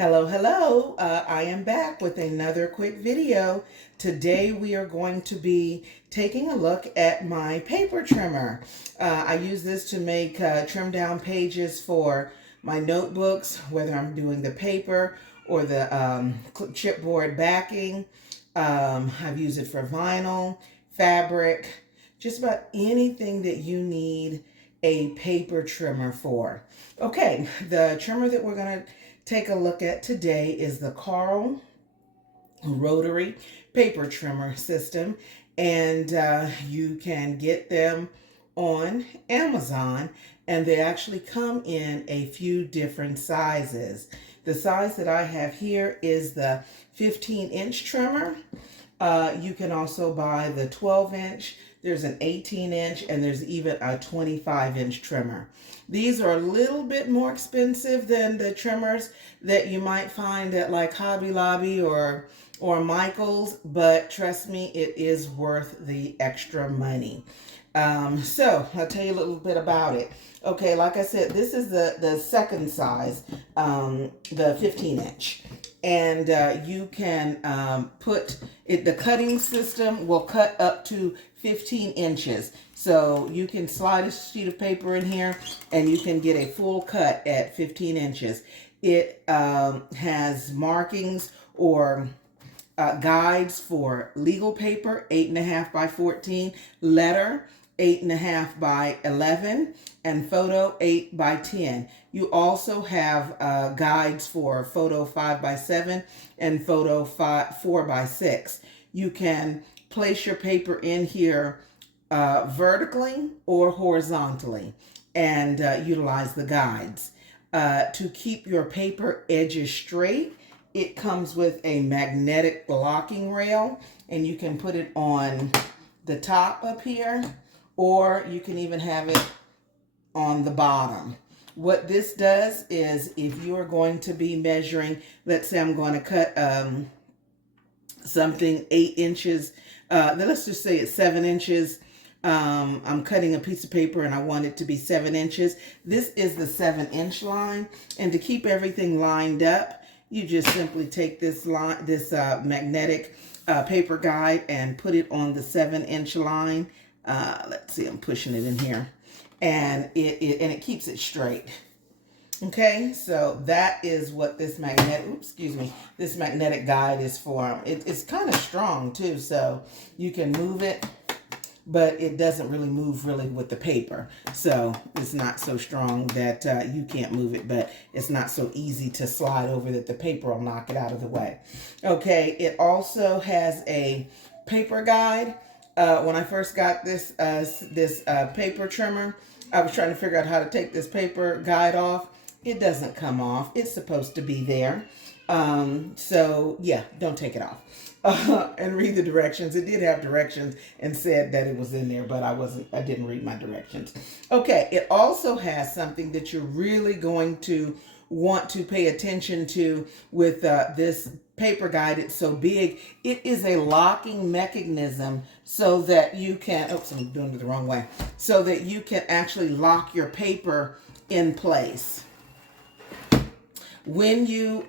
Hello, hello. I am back with another quick video. Today we are going to be taking a look at my paper trimmer. I use this to make trim down pages for my notebooks, whether I'm doing the paper or the chipboard backing. I've used it for vinyl, fabric, just about anything that you need a paper trimmer for. Okay, the trimmer that we're going to take a look at today is the Carl rotary paper trimmer system, and you can get them on Amazon, and they actually come in a few different sizes. The size that I have here is the 15-inch trimmer. You can also buy the 12-inch. There's an 18-inch, and there's even a 25-inch trimmer. These are a little bit more expensive than the trimmers that you might find at like Hobby Lobby or Michael's, but trust me, it is worth the extra money. So I'll tell you a little bit about it. Okay, like I said, this is the second size, the 15-inch. And you can put it, the cutting system will cut up to 15 inches. So you can slide a sheet of paper in here and you can get a full cut at 15 inches. It has markings or guides for legal paper, 8.5 by 14, letter, 8.5 by 11, and photo 8 by 10. You also have guides for photo 5 by 7 and photo 4 by 6. You can place your paper in here vertically or horizontally and utilize the guides. To keep your paper edges straight, it comes with a magnetic locking rail, and you can put it on the top up here, or you can even have it on the bottom. What this does is, if you're going to be measuring, let's say I'm going to cut something 8 inches, let's just say it's 7 inches. I'm cutting a piece of paper and I want it to be 7 inches. This is the 7-inch line, and to keep everything lined up, you just simply take this line, this magnetic paper guide, and put it on the 7-inch line. Let's see, I'm pushing it in here, and it keeps it straight. Okay, so that is what this this magnetic guide is for. It's kind of strong too, so you can move it, but it doesn't really move with the paper. So it's not so strong that you can't move it, but it's not so easy to slide over that the paper will knock it out of the way. Okay, it also has a paper guide. When I first got this paper trimmer, I was trying to figure out how to take this paper guide off. It doesn't come off. It's supposed to be there. So yeah, don't take it off. And read the directions. It did have directions and said that it was in there, but I didn't read my directions. Okay, it also has something that you're really going to want to pay attention to with this paper guide. It's so big. It is a locking mechanism so that you can, oops, I'm doing it the wrong way, so that you can actually lock your paper in place. When you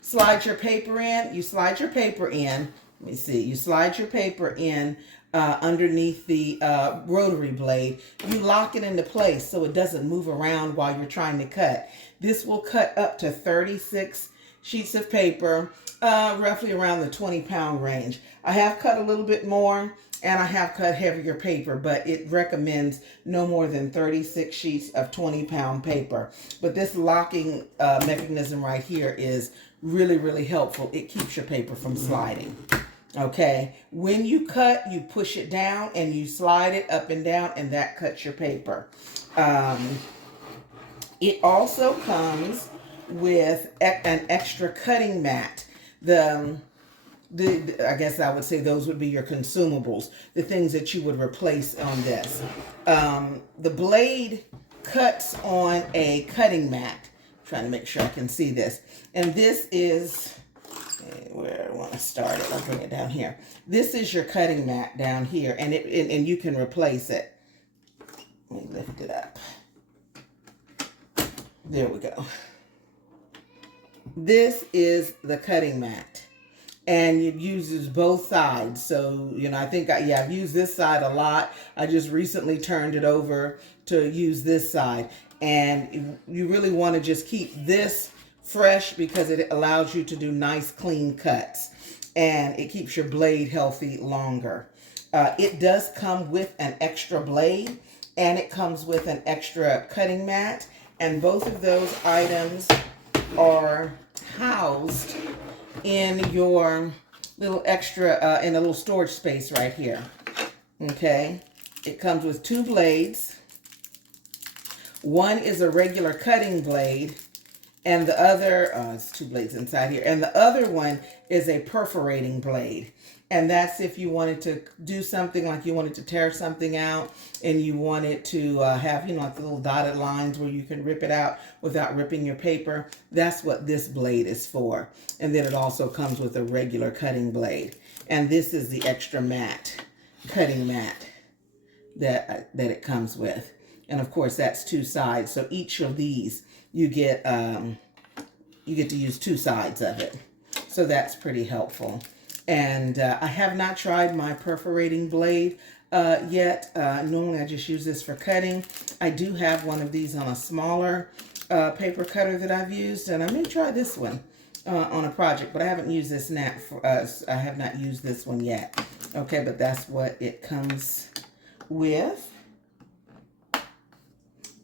slide your paper in, you slide your paper in, let me see, you slide your paper in underneath the rotary blade. You lock it into place so it doesn't move around while you're trying to cut. This will cut up to 36 sheets of paper, roughly around the 20-pound range. I have cut a little bit more, and I have cut heavier paper, but it recommends no more than 36 sheets of 20-pound paper. But this locking mechanism right here is really helpful. It keeps your paper from sliding. Okay, when you cut, you push it down and you slide it up and down, and that cuts your paper. It also comes with an extra cutting mat. I guess I would say those would be your consumables, the things that you would replace on this. The blade cuts on a cutting mat. I'm trying to make sure I can see this. And this is, where I want to start it, I'll bring it down here. This is your cutting mat down here, and and you can replace it. Let me lift it up. There we go. This is the cutting mat, and it uses both sides. So, I think, I've used this side a lot. I just recently turned it over to use this side. And you really want to just keep this fresh because it allows you to do nice, clean cuts. And it keeps your blade healthy longer. It does come with an extra blade, and it comes with an extra cutting mat. And both of those items are housed in your little extra, in a little storage space right here. Okay. It comes with 2 blades. One is a regular cutting blade, and the other, it's 2 blades inside here, and the other one is a perforating blade. And that's if you wanted to do something like you wanted to tear something out and you wanted to have, like the little dotted lines where you can rip it out without ripping your paper. That's what this blade is for. And then it also comes with a regular cutting blade. And this is the extra mat, cutting mat that it comes with. And of course, that's 2 sides. So each of these, you get to use 2 sides of it. So that's pretty helpful. And I have not tried my perforating blade yet. Normally I just use this for cutting. I do have one of these on a smaller paper cutter that I've used, and I may try this one on a project, but I haven't used this I have not used this one yet. Okay, but that's what it comes with.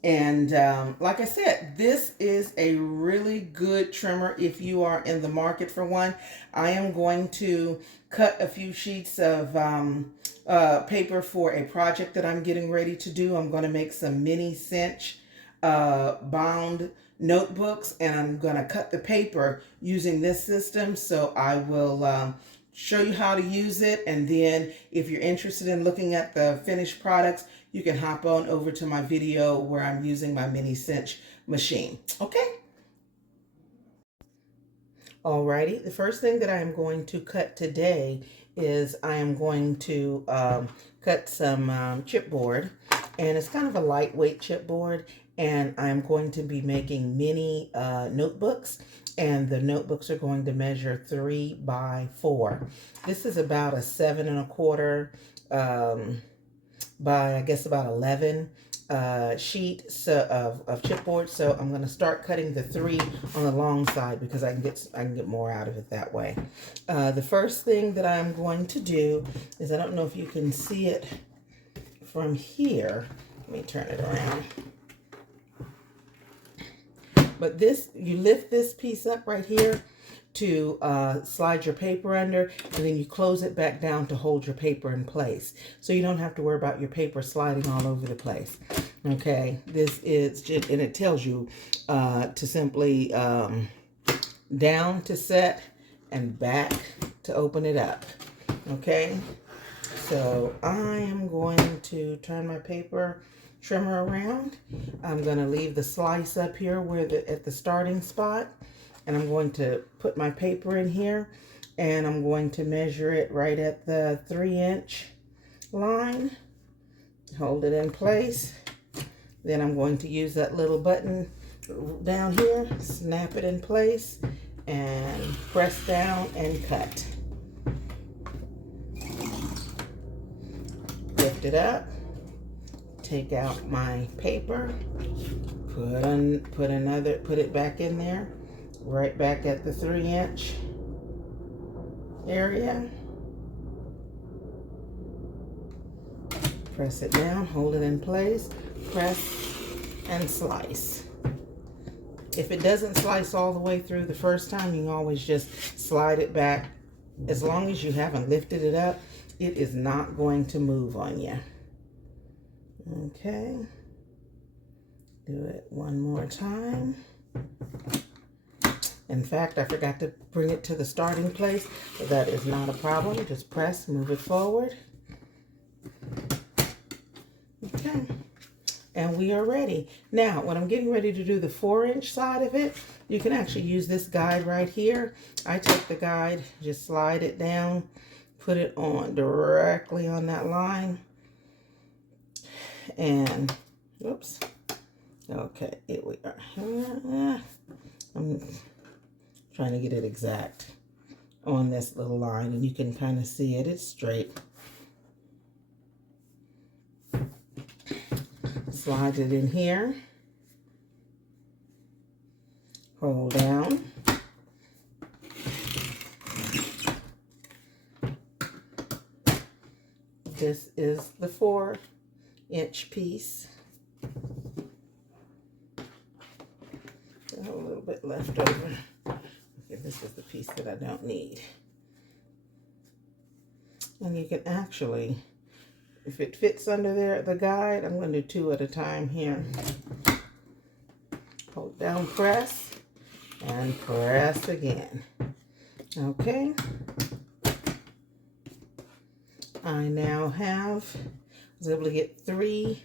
And like I said, this is a really good trimmer if you are in the market for one. I am going to cut a few sheets of paper for a project that I'm getting ready to do. I'm going to make some mini cinch bound notebooks, and I'm going to cut the paper using this system. So I will show you how to use it. And then if you're interested in looking at the finished products, you can hop on over to my video where I'm using my mini cinch machine. Okay. Alrighty. The first thing that I am going to cut today is I am going to cut some chipboard, and it's kind of a lightweight chipboard, and I'm going to be making mini notebooks, and the notebooks are going to measure 3 by 4. This is about a 7 1/4 by, I guess, about 11 sheet of chipboard. So I'm going to start cutting the 3 on the long side because I can get more out of it that way. The first thing that I'm going to do is, I don't know if you can see it from here. Let me turn it around. But this, you lift this piece up right here to slide your paper under, and then you close it back down to hold your paper in place. So you don't have to worry about your paper sliding all over the place. Okay, this is just, and it tells you to simply down to set and back to open it up. Okay, so I am going to turn my paper trimmer around. I'm going to leave the slice up here where at the starting spot, and I'm going to put my paper in here, and I'm going to measure it right at the 3-inch line. Hold it in place. Then I'm going to use that little button down here, snap it in place, and press down and cut. Lift it up. Take out my paper, put it back in there, right back at the 3-inch area. Press it down, hold it in place, press and slice. If it doesn't slice all the way through the first time, you can always just slide it back. As long as you haven't lifted it up, it is not going to move on you. Okay, do it one more time. In fact, I forgot to bring it to the starting place, but that is not a problem. Just press, move it forward. Okay, and we are ready. Now, when I'm getting ready to do the 4-inch side of it, you can actually use this guide right here. I take the guide, just slide it down, put it on directly on that line. And, oops, okay, here we are. I'm Trying to get it exact on this little line, and you can kind of see it. It's straight. Slide it in here. Hold down. This is the 4-inch piece. A little bit left over. Okay, this is the piece that I don't need. And you can actually, if it fits under there, the guide, I'm going to do 2 at a time here. Hold down, press, and press again. Okay. I now have, I was able to get 3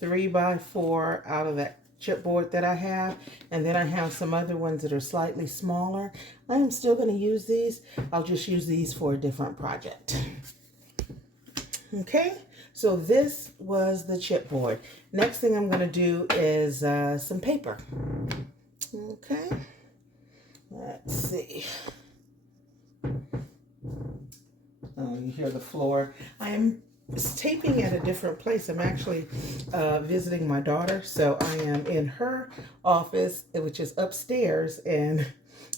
3x4 out of that chipboard that I have, and then I have some other ones that are slightly smaller. I am still going to use these. I'll just use these for a different project. Okay, so this was the chipboard. Next thing I'm going to do is some paper. Okay, let's see. Oh, you hear the floor. I am taping at a different place. I'm actually visiting my daughter, so I am in her office, which is upstairs, and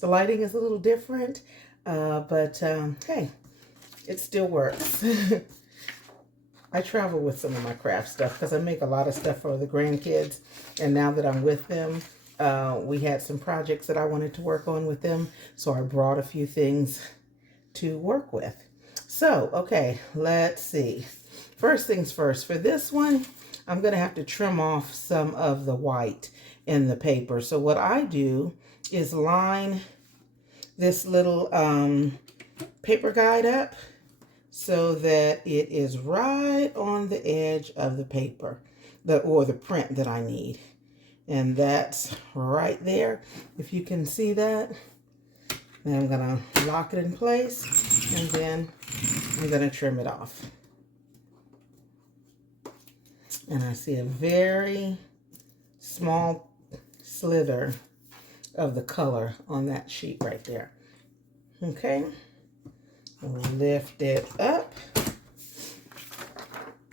the lighting is a little different, but hey, it still works. I travel with some of my craft stuff because I make a lot of stuff for the grandkids, and now that I'm with them, we had some projects that I wanted to work on with them, so I brought a few things to work with. So, okay, let's see. First things first, for this one, I'm going to have to trim off some of the white in the paper. So what I do is line this little paper guide up so that it is right on the edge of the paper, or the print that I need. And that's right there. If you can see that, then I'm going to lock it in place, and then I'm going to trim it off. And I see a very small slither of the color on that sheet right there. Okay, I'll lift it up.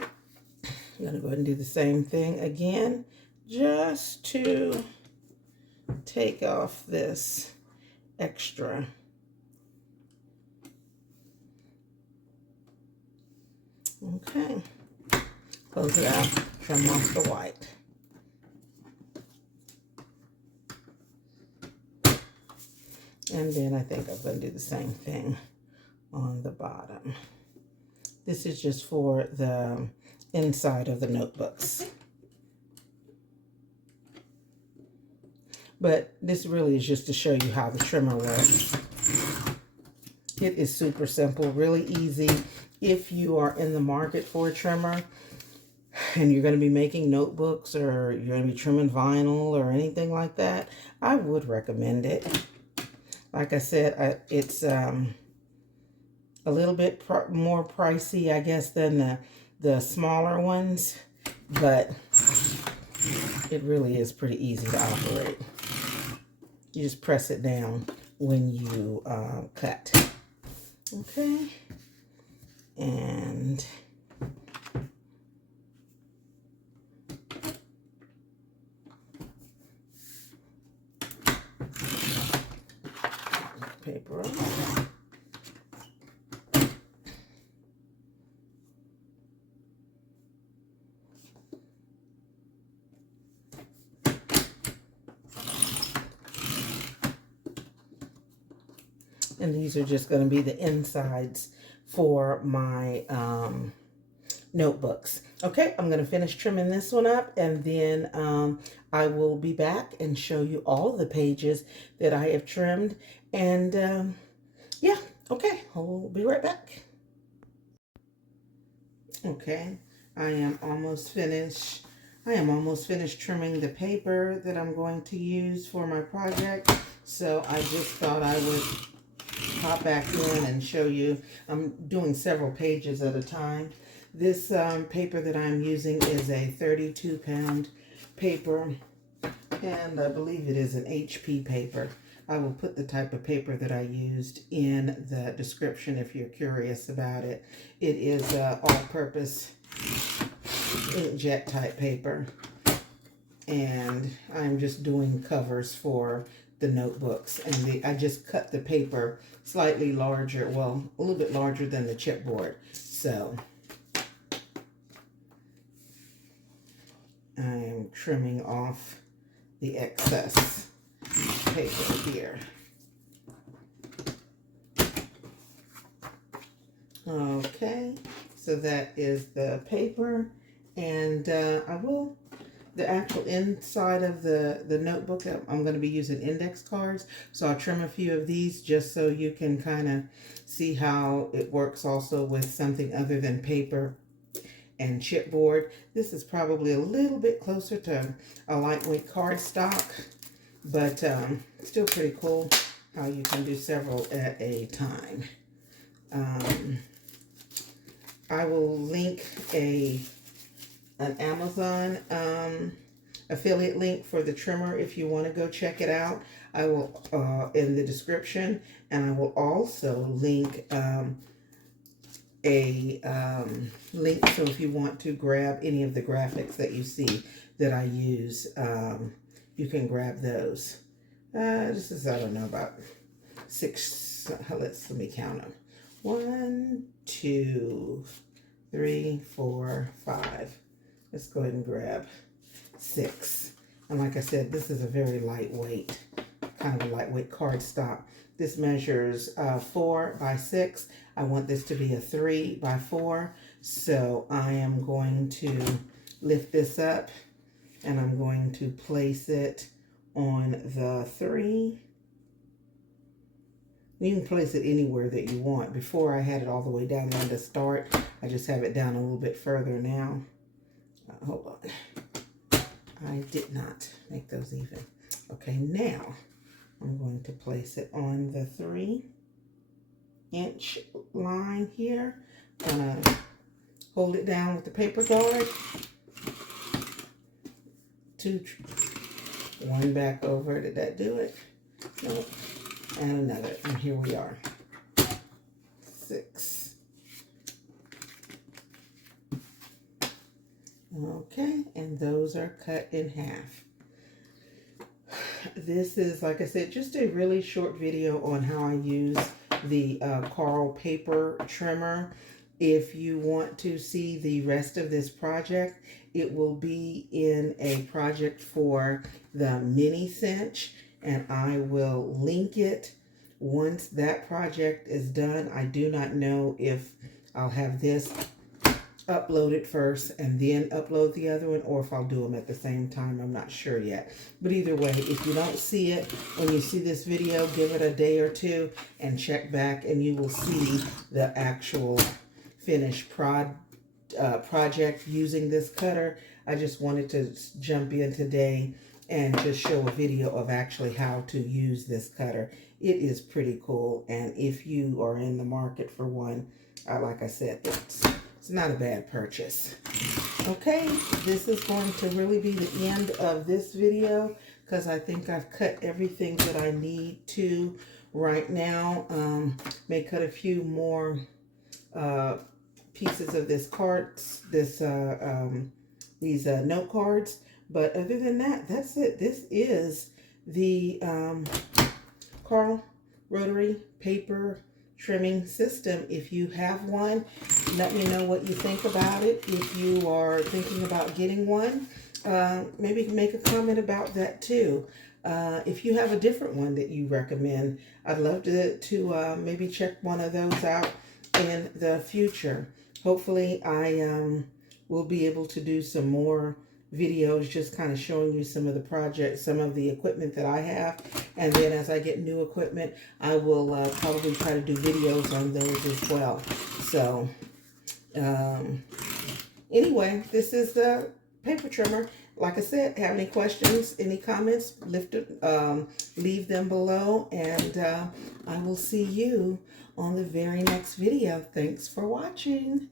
I'm going to go ahead and do the same thing again, just to take off this extra. Okay, close it out, trim off the white. And then I think I'm going to do the same thing on the bottom. This is just for the inside of the notebooks. But this really is just to show you how the trimmer works. It is super simple, really easy. If you are in the market for a trimmer and you're going to be making notebooks, or you're going to be trimming vinyl or anything like that, I would recommend it. Like I said, it's a little bit more pricey, I guess, than the smaller ones, but it really is pretty easy to operate. You just press it down when you cut. Okay, and paper off. And these are just going to be the insides for my notebooks. Okay, I'm going to finish trimming this one up, and then I will be back and show you all of the pages that I have trimmed. And yeah, okay, I'll be right back. Okay, I am almost finished. I am almost finished trimming the paper that I'm going to use for my project. So I just thought I would pop back in and show you. I'm doing several pages at a time. This paper that I'm using is a 32-pound paper, and I believe it is an HP paper. I will put the type of paper that I used in the description if you're curious about it. It is all-purpose inkjet type paper, and I'm just doing covers for the notebooks, and I just cut the paper slightly larger, well, a little bit larger than the chipboard. So I am trimming off the excess paper here. Okay, so that is the paper, and the actual inside of the notebook, I'm going to be using index cards, so I'll trim a few of these just so you can kind of see how it works also with something other than paper and chipboard. This is probably a little bit closer to a lightweight cardstock, but still pretty cool how you can do several at a time. I will link an Amazon affiliate link for the trimmer if you want to go check it out. I will in the description, and I will also link a link so if you want to grab any of the graphics that you see that I use, you can grab those. This is, I don't know, about 6, let me count them. 1, 2, 3, 4, 5. Let's go ahead and grab 6. And like I said, this is a very lightweight, kind of a lightweight cardstock. This measures 4 by 6. I want this to be a 3 by 4. So I am going to lift this up, and I'm going to place it on the 3. You can place it anywhere that you want. Before I had it all the way down there to start. I just have it down a little bit further now. Hold on. I did not make those even. Okay, now I'm going to place it on the 3-inch line here. I'm gonna hold it down with the paper guard. 1 back over. Did that do it? No. And another, and here we are. 6. Okay, and those are cut in half. This is, like I said, just a really short video on how I use the Carl paper trimmer. If you want to see the rest of this project, it will be in a project for the mini cinch, and I will link it once that project is done. I do not know if I'll have this uploaded first and then upload the other one, or if I'll do them at the same time. I'm not sure yet. But either way, if you don't see it when you see this video, give it a day or two and check back, and you will see the actual finished project using this cutter. I just wanted to jump in today and just show a video of actually how to use this cutter. It is pretty cool, and if you are in the market for one, like I said, it's not a bad purchase. Okay, this is going to really be the end of this video because I think I've cut everything that I need to right now. May cut a few more pieces of this these note cards, but other than that, that's it. This is the Carl rotary paper trimming system. If you have one, let me know what you think about it. If you are thinking about getting one, maybe make a comment about that too. If you have a different one that you recommend, I'd love to maybe check one of those out in the future. Hopefully I will be able to do some more videos just kind of showing you some of the projects, some of the equipment that I have, and then as I get new equipment, I will probably try to do videos on those as well. So anyway, this is the paper trimmer. Like I said, have any questions, any comments, leave them below, and I will see you on the very next video. Thanks for watching.